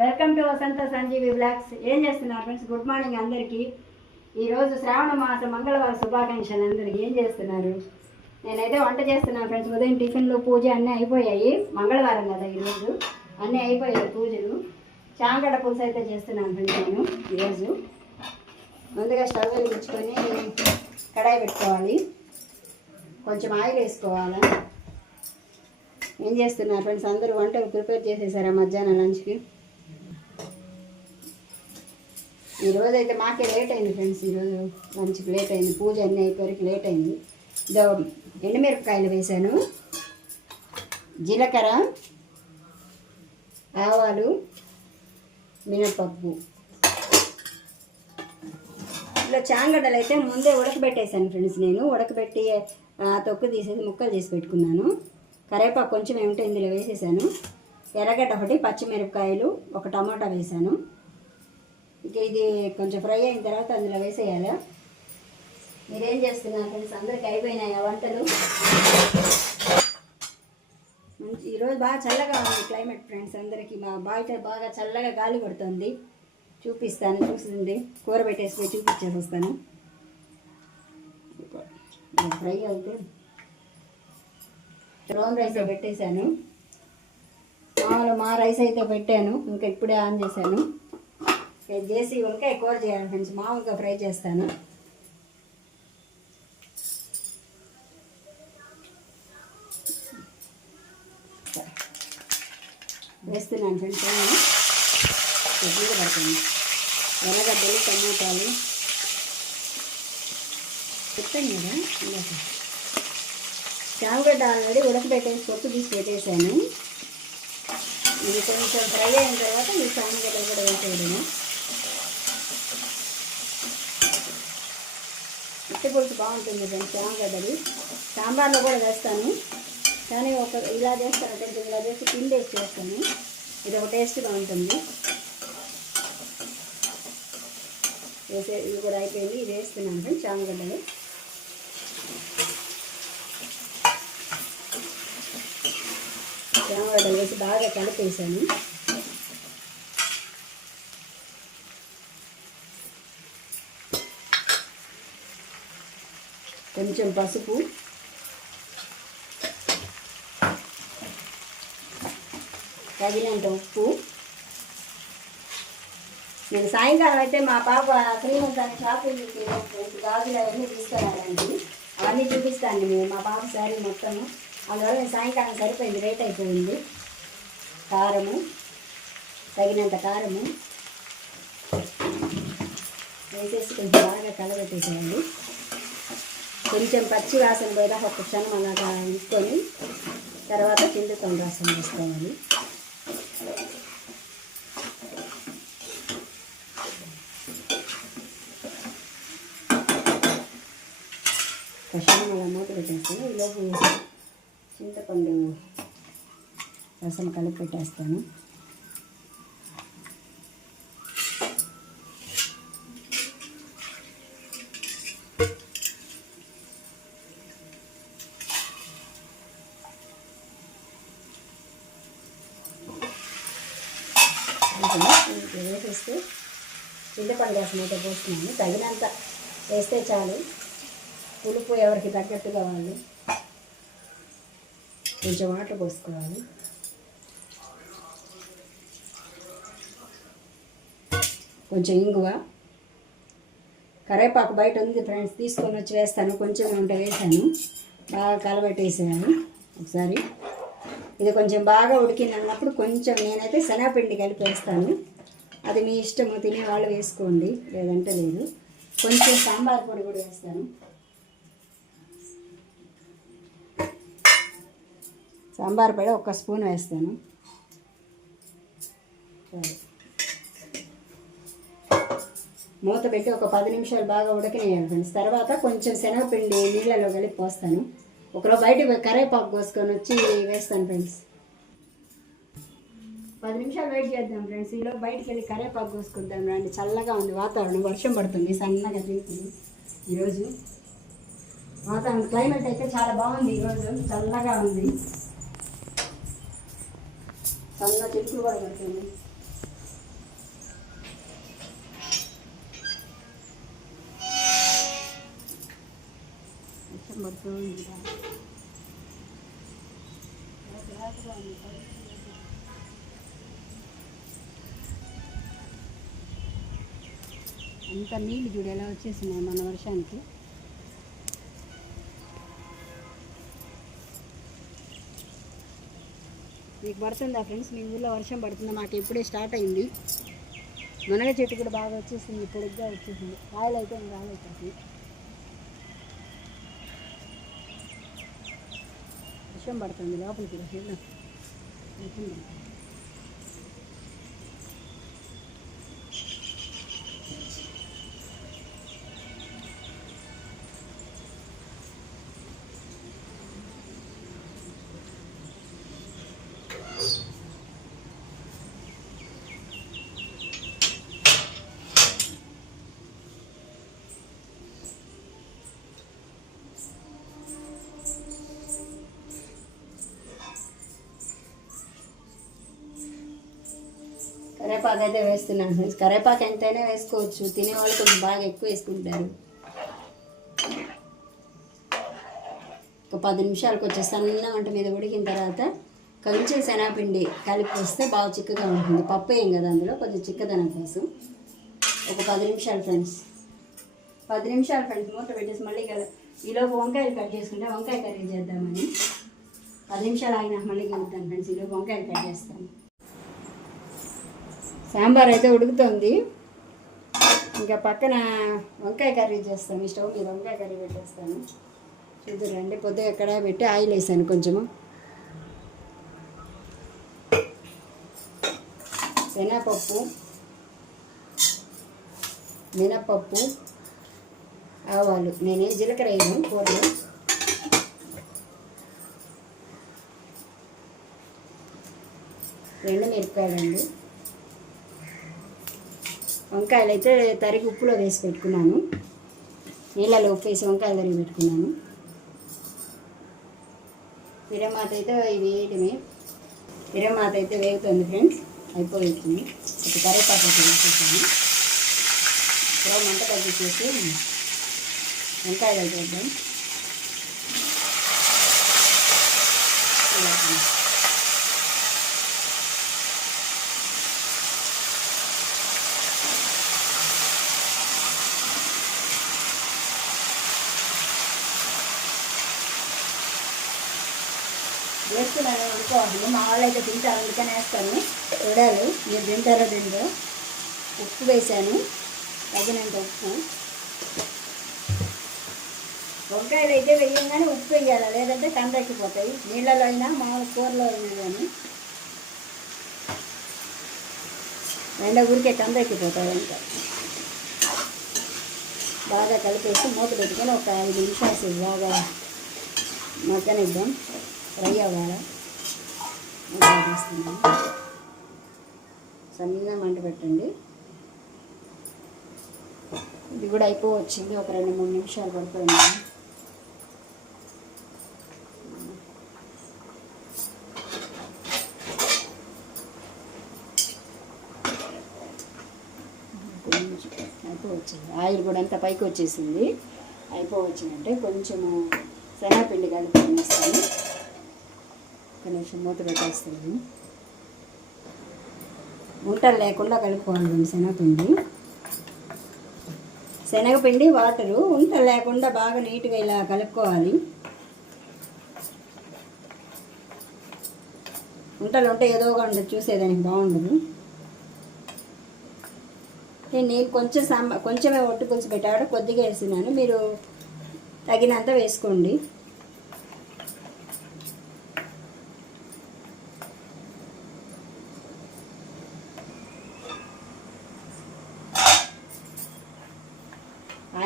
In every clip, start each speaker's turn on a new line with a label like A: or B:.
A: Welcome to Vasantha Sanjeevi blogs. ఏం చేస్తున్నారు friends? Good morning అందరికీ. ఈరోజు శ్రావణ మాస మంగళవారం శుభాకాంక్షలు అందరికీ. ఏం చేస్తున్నారు? నేనైతే వంట చేస్తున్నాను ఫ్రెండ్స్. ఉదయం టిఫిన్లు పూజ అన్నీ అయిపోయాయి. మంగళవారం కదా ఈరోజు అన్నీ అయిపోయాయి పూజలు. చాంగడ పులుసు అయితే చేస్తున్నాను ఫ్రెండ్స్ నేను ఈరోజు ముందుగా స్టవ్ వెలిగించుకొని కడాయి పెట్టుకోవాలి. కొంచెం ఆయిల్ వేసుకోవాలి? ఏం చేస్తున్నారు ఫ్రెండ్స్? అందరూ వంటలు ప్రిపేర్ చేసేసారా మధ్యాహ్నం లంచ్కి? ఈరోజు అయితే మాకే లేట్ అయింది ఫ్రెండ్స్ ఈరోజు మంచికి లేట్ అయింది. పూజ అన్నీ అయిపోయారికి లేట్ అయింది. ఇదో ఎండుమిరపకాయలు వేశాను. జీలకర్ర ఆవాలు మినపప్పు. ఇట్లా చాంగడ్డలు అయితే ముందే ఉడకబెట్టేశాను ఫ్రెండ్స్ నేను ఉడకబెట్టి తొక్కు తీసేసి ముక్కలు చేసి పెట్టుకున్నాను. కరేపాకు కొంచెం ఏమిటో ఇందులో వేసేసాను. ఎర్రగడ్డ ఒకటి పచ్చిమిరపకాయలు ఒక టమాటా వేసాను ఇక ఇది కొంచెం ఫ్రై అయిన తర్వాత అందులో వేసేయాలి. మీరేం చేస్తున్నారు ఫ్రెండ్స్? అందరికి అయిపోయినాయి ఆ వంటలు? మంచి ఈరోజు బాగా చల్లగా ఉంది క్లైమేట్ ఫ్రెండ్స్ అందరికీ. మా బయట బాగా చల్లగా గాలి పడుతుంది చూపిస్తాను చూసింది. కూర పెట్టేసి చూపించేసి వస్తాను. ఫ్రై అయితే బ్రౌన్ రైస్ పెట్టేశాను. మామూలు మా రైస్ అయితే పెట్టాను. ఇంకా ఇప్పుడే ఆన్ చేశాను. ఇది చేసి వంకాయ కూర చేయాలి ఫ్రెండ్స్ మామూలుగా ఫ్రై చేస్తాను. వేస్తున్నాను ఫ్రెండ్స్ నేను కొద్దిగా పడుతుంది. ఎర్రగడ్డలు టమాటాలు. చెప్పాను కదా ఇందాక. చామగడ్డ ఆల్రెడీ ఉడకబెట్టేసి పొట్టు తీసి పెట్టేశాను. ఇది కొంచెం ఫ్రై అయిన తర్వాత ఈ చామగడ్డలు కూడా వేసేయడము. పులుసు బాగుంటుంది ఫ్రెండ్స్ చామగడ్డలు సాంబార్లో కూడా వేస్తాను. కానీ ఒక ఇలా చేస్తాను కొంచెం ఇలా చేసి పిండి వేసి చేస్తాను. ఇది ఒక టేస్ట్గా ఉంటుంది. వేసే ఇది కూడా అయిపోయింది. ఇది వేస్తున్నాను ఫ్రెండ్స్ చామగడ్డలు చామగడ్డలు వేసి బాగా కలిపేసాను కొంచెం పసుపు. తగినంత ఉప్పు. నేను సాయంకాలం అయితే మా పాప శ్రీమంతాన్ని షాపింగ్ గాజులు అవన్నీ తీసుకురాలండి అవన్నీ చూపిస్తాను నేను మా పాప శారీ మొత్తము అందువల్ల నేను సాయంకాలం సరిపోయింది రేట్ అయిపోయింది. కారము తగినంత కారము. వేసేసి కొంచెం బాగా కలబెట్టేసేయండి. కొంచెం పచ్చి వాసన పోయినా ఒక క్షణం అలాగా ఇసుకొని తర్వాత చింతకొండ రాసం వేసుకోవాలి. కషాయం అలా మూత పెట్టేస్తాను ఈలోపు చింతపండు రసం కలిపి పెట్టేస్తాను కొంచెం ఇది వేసేస్తే చింతపండు రసం అయితే పోస్తున్నాను. తగినంత వేస్తే చాలు. పులుపు ఎవరికి తగ్గట్టు కావాలి కొంచెం వాటర్ పోసుకోవాలి. కొంచెం ఇంగువ. కరేపాకు బయట ఉంది ఫ్రెండ్స్ తీసుకొని వచ్చి వేస్తాను. కొంచెం ఉంటే వేసాను. బాగా కలబెట్టేసాను ఒకసారి. ఇది కొంచెం బాగా ఉడికింది అన్నప్పుడు కొంచెం నేనైతే శనగపిండి కలిపి వేస్తాను. అది మీ ఇష్టము తినేవాళ్ళు వేసుకోండి. లేదంటే లేదు. కొంచెం సాంబార్ పొడి కూడా వేస్తాను. సాంబార్ పొడి ఒక స్పూన్ వేస్తాను. మూత పెట్టి ఒక పది నిమిషాలు బాగా ఉడకనేయాలి ఫ్రెండ్స్. తర్వాత కొంచెం శనగపిండి నీళ్ళలో కలిపి పోస్తాను. ఒకరోజు బయటకు కరేపాకు కోసుకొని వచ్చి వేస్తాను ఫ్రెండ్స్. పది నిమిషాలు వెయిట్ చేద్దాం ఫ్రెండ్స్ ఈలో బయటికి వెళ్ళి కరేపాకు కోసుకుందాం రండి. చల్లగా ఉంది వాతావరణం. వర్షం పడుతుంది. సన్నగా తీసింది ఈరోజు వాతావరణం క్లైమేట్ అయితే చాలా బాగుంది. ఈరోజు చల్లగా ఉంది. చల్ల చెట్లు కూడా పడుతుంది. వర్షం పడుతుంది అంత నీళ్ళు చూడు ఎలా వచ్చేసినాయి మన వర్షానికి. మీకు పడుతుందా ఫ్రెండ్స్? మీ ఊళ్ళో వర్షం పడుతుందా? మాకు ఇప్పుడే స్టార్ట్ అయింది. మునగ చెట్టు కూడా బాగా వచ్చేసింది పొడుగ్గా వచ్చేసింది. కాయలు అయితే ఇంకా రాలేదు వర్షం పడుతుంది లోపలికి రా, వర్షం పడుతుంది. కరేపాకు అయితే వేస్తున్నాను ఫ్రెండ్స్. కరేపాకు ఎంతైనా వేసుకోవచ్చు. తినేవాళ్ళు కొంచెం బాగా ఎక్కువ వేసుకుంటారు. ఒక పది నిమిషాలకు వచ్చే సన్న వంట మీద ఉడికిన తర్వాత కొంచెం శనగపిండి కలిపి వస్తే బాగా చిక్కగా ఉంటుంది. పప్పు ఏం కదా అందులో కొంచెం చిక్కదనం కోసం. ఒక పది నిమిషాలు ఫ్రెండ్స్. పది నిమిషాలు ఫ్రెండ్స్ మూత పెట్టేసి మళ్ళీ కదా ఈలోపు వంకాయలు కట్ చేసుకుంటే వంకాయ కర్రీ చేద్దామని. పది నిమిషాలు ఆగినాక మళ్ళీ కలుగుతాను ఫ్రెండ్స్. ఈలోపు వంకాయలు కట్ చేస్తాను. సాంబార్ అయితే ఉడుకుతుంది. ఇంకా పక్కన వంకాయ కర్రీ చేస్తాను. ఈ స్టవ్ మీద వంకాయ కర్రీ పెట్టేస్తాను. చూద్దురండి పొద్దుగా ఎక్కడ పెట్టి ఆయిల్ వేసాను కొంచెము. శనగపప్పు మినపప్పు ఆవాలు. నేనే జీలకర్ర వేయను కూరలో. రెండు మిరపకాయలండి. వంకాయలు అయితే తరిగి ఉప్పులో వేసి పెట్టుకున్నాను. నీళ్ళలో ఉప్పు వేసి వంకాయలు తరిగి పెట్టుకున్నాను. విరమాత అయితే ఇవి వేయటమే. విరమాత అయితే వేగుతుంది ఫ్రెండ్స్. అయిపోయింది. ఒక కరివేపాకు వేసేసాను. ఇప్పుడు మంట తగ్గించేసి వంకాయలు అయితే వేద్దాం. వేస్తున్నాను అనుకోవాలి మా వాళ్ళు అయితే తింటారు అందుకని వేస్తాను చూడాలి మీరు తింటారో తింటారో ఉప్పు వేసాను తగినంత ఉప్పు వంకాయలు అయితే వేయంగానే ఉప్పు వేయాలి లేదంటే కందెక్కిపోతాయి నీళ్ళలో అయినా మామూలు కూరలో అయినా కానీ ఎండ ఊరికే కందెక్కిపోతాయి ఇంకా బాగా కలిపేసి మూత పెట్టుకొని ఒక ఐదు నిమిషాలు బాగా మగ్గనిద్దాం ఫ్రై అవ్వాలి? వేస్తున్నాను సన్నగా మంట పెట్టండి. ఇది కూడా అయిపోవచ్చింది. ఒక రెండు మూడు నిమిషాలు పడిపోయింది అయిపోవచ్చింది. ఆయిల్ కూడా అంతా పైకి వచ్చేసింది. అయిపోవచ్చిందంటే కొంచెము శనగపిండి కలిపి వేస్తాను. ఒక నిమిషం మూత పెట్టేస్తున్నాను ఉంటలు లేకుండా కలుపుకోవాలి శనగపిండి. శనగపిండి వాటరు ఉంటలు లేకుండా బాగా నీట్గా ఇలా కలుపుకోవాలి. ఉంటలు ఉంటే ఏదోగా ఉండదు చూసేదానికి బాగుండదు. నేను నేను కొంచెం సాంబ కొంచెమే ఒట్టు పులుసు పెట్టాడు కొద్దిగా వేసినాను మీరు తగినంత వేసుకోండి.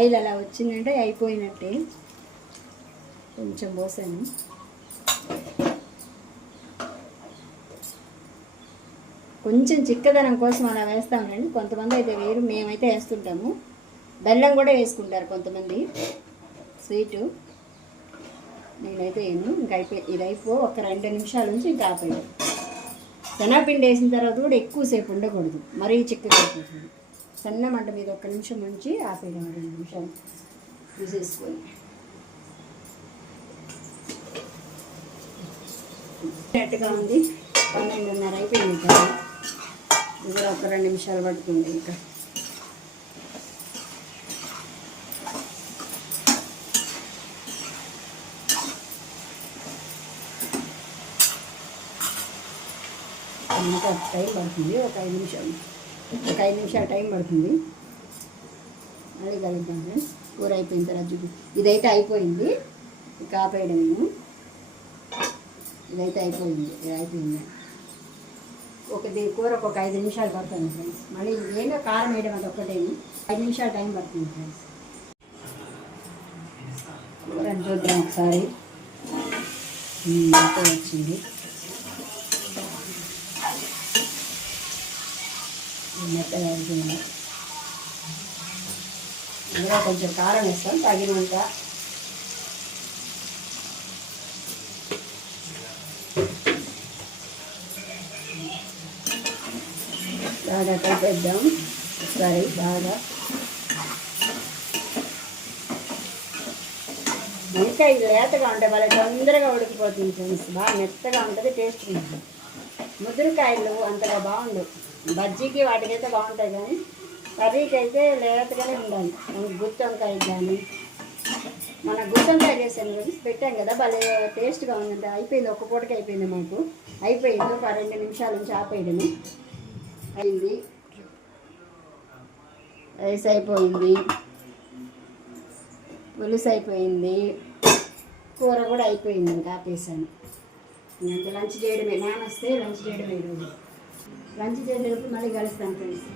A: ఆయిల్ అలా వచ్చిందంటే అయిపోయినట్టే. కొంచెం పోసాను. కొంచెం చిక్కదనం కోసం అలా వేస్తామండి కొంతమంది అయితే వేరు మేమైతే వేస్తుంటాము. బెల్లం కూడా వేసుకుంటారు కొంతమంది. స్వీటు. నేనైతే వేయను ఇంకా అయిపోయి ఇది అయిపో ఒక రెండు నిమిషాల నుంచి ఇంకా ఆపేయాలి శనగపిండి వేసిన తర్వాత కూడా ఎక్కువసేపు ఉండకూడదు. మరీ చిక్కగా అయిపోతుంది. సన్న మంట మీద ఒక్క నిమిషం ఉంచి ఆపేయడం రెండు నిమిషాలు. తీసేసుకొని నెట్గా ఉంది. పన్నెండున్నర అయిపోయింది ఇంకా ఇది ఒక రెండు నిమిషాలు పడుతుంది ఇంకా. ఇంకా టైం పడుతుంది. ఒక ఐదు నిమిషాలు. ఒక ఐదు నిమిషాలు టైం పడుతుంది. మళ్ళీ కలుద్దాం ఫ్రెండ్స్. కూర అయిపోయిన తర్వాత చూపి ఇదైతే అయిపోయింది. ఇక ఆపేయడమేను ఇదైతే అయిపోయింది. ఇది అయిపోయింది. ఒక దీని కూర ఒక ఐదు నిమిషాలు పడుతుంది ఫ్రెండ్స్. మళ్ళీ ఏంటో కారం వేయడం అది ఒక్కటేమి ఐదు నిమిషాలు టైం పడుతుంది ఫ్రెండ్స్. కూర చూద్దాం ఒకసారి. వచ్చింది. మెత్తగా వేసింది ఇందులో కొంచెం కారం వేస్తాం తగినంత. బాగా కలిపేద్దాం ఒకసారి బాగా. ఇంకా ఇది లేతగా ఉంటాయి వాళ్ళ తొందరగా ఉడికిపోతుంది ఫ్రెండ్స్. బాగా మెత్తగా ఉంటుంది టేస్ట్ ఉంటుంది. ముద్రకాయలు అంతగా బాగుండవు. బజ్జీకి వాటికైతే బాగుంటాయి కానీ కర్రీకి అయితే లేతగానే ఉండాలి. మనకి వంకాయ కానీ మన గుత్తి వంకాయ చేసాను పెట్టాం కదా భలే టేస్ట్గా ఉందంటే అయిపోయింది ఒక్క పూటకి అయిపోయింది మాకు. అయిపోయింది ఒక రెండు నిమిషాల నుంచి ఆపేయడము. అయింది. రైస్ అయిపోయింది. పులుసు అయిపోయింది. కూర కూడా అయిపోయింది ఇంకా ఆపేసాను. ఇంకా లంచ్ చేయడమే. నాన్న వస్తే లంచ్ చేయడమే ఈరోజు. లంచ్ చేసేటప్పుడు మళ్ళీ కలుస్తాను ఫ్రెండ్స్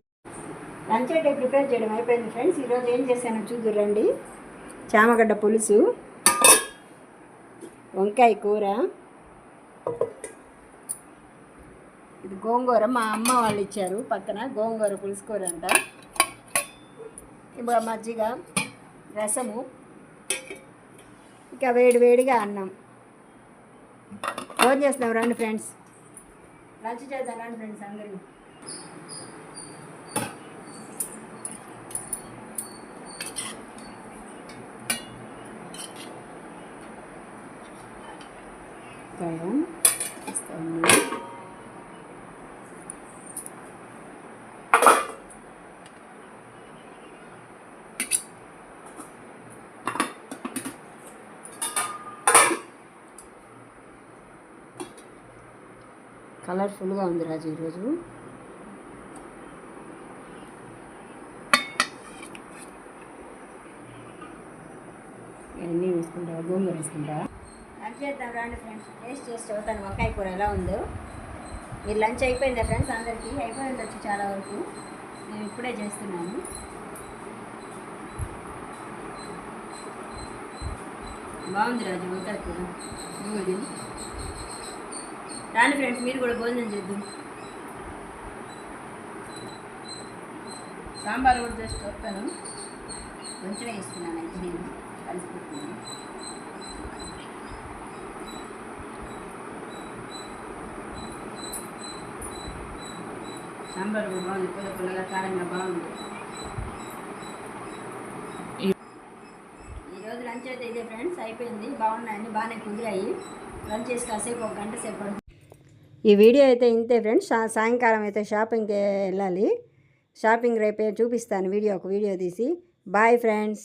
A: లంచ్ అయితే ప్రిపేర్ చేయడం అయిపోయింది ఫ్రెండ్స్ ఈరోజు ఏం చేశానో చూద్దురండి. చామగడ్డ పులుసు వంకాయ కూర ఇది గోంగూర. మా అమ్మ వాళ్ళు ఇచ్చారు పక్కన గోంగూర పులుసు కూర అంట. ఇప్పుడు మజ్జిగ రసము ఇంకా వేడి వేడిగా అన్నం. ఫోన్ చేస్తున్నాం రండి ఫ్రెండ్స్ లంచ్ చేద్దాం రండి ఫ్రెండ్స్ అందరూ కారం కలర్ఫుల్గా ఉంది రాజు ఈరోజు. ఇవన్నీ వేసుకుంటా గోంగూర వేసుకుంటా లంచ్ చేద్దాం రండి ఫ్రెండ్స్. టేస్ట్ చేసి చూస్తాను వంకాయ కూర ఎలా ఉందో. మీరు లంచ్ అయిపోయిందా ఫ్రెండ్స్ అందరికీ? అయిపోయింది వచ్చి చాలా వరకు. నేను ఇప్పుడే చేస్తున్నాను. బాగుంది రాజు వంకాయ కూర. రాని ఫ్రెండ్స్ మీరు కూడా భోజనం చేద్దాం. సాంబార్ కూడా జస్ట్ చూస్తాను కొంచెమే ఇస్తున్నాను అయితే నేను. కలిసిపోతున్నాను. సాంబార్ కూడా బాగుంది. పుల్ల పుల్లగా కారంగా బాగుంది. ఈరోజు లంచ్ అయితే ఇదే ఫ్రెండ్స్. అయిపోయింది. బాగున్నాయండి బాగానే కుదిరాయి. లంచ్ చేసి కాసేపు ఒక గంట సేపు ఈ వీడియో అయితే ఇంతే ఫ్రెండ్స్. సాయంకాలం అయితే షాపింగ్కి వెళ్ళాలి. షాపింగ్ రేపే చూపిస్తాను వీడియో ఒక వీడియో తీసి. Bye friends.